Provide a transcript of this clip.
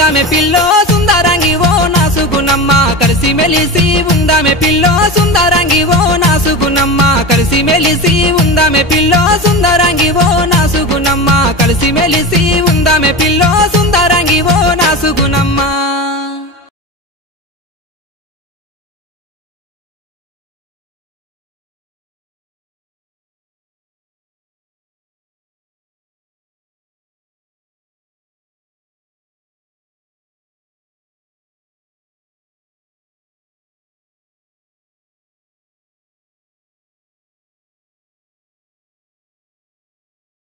ఉందామే pillow సుందరంగి ఓ నాసుగునమ్మ కలిసి మెలిసి ఉందామే pillow సుందరంగి ఓ నాసుగునమ్మ కలిసి మెలిసి ఉందామే పిల్లో సుందరంగి ఓ నాసుగునమ్మ కలిసి మెలిసి ఉందామే పిల్లో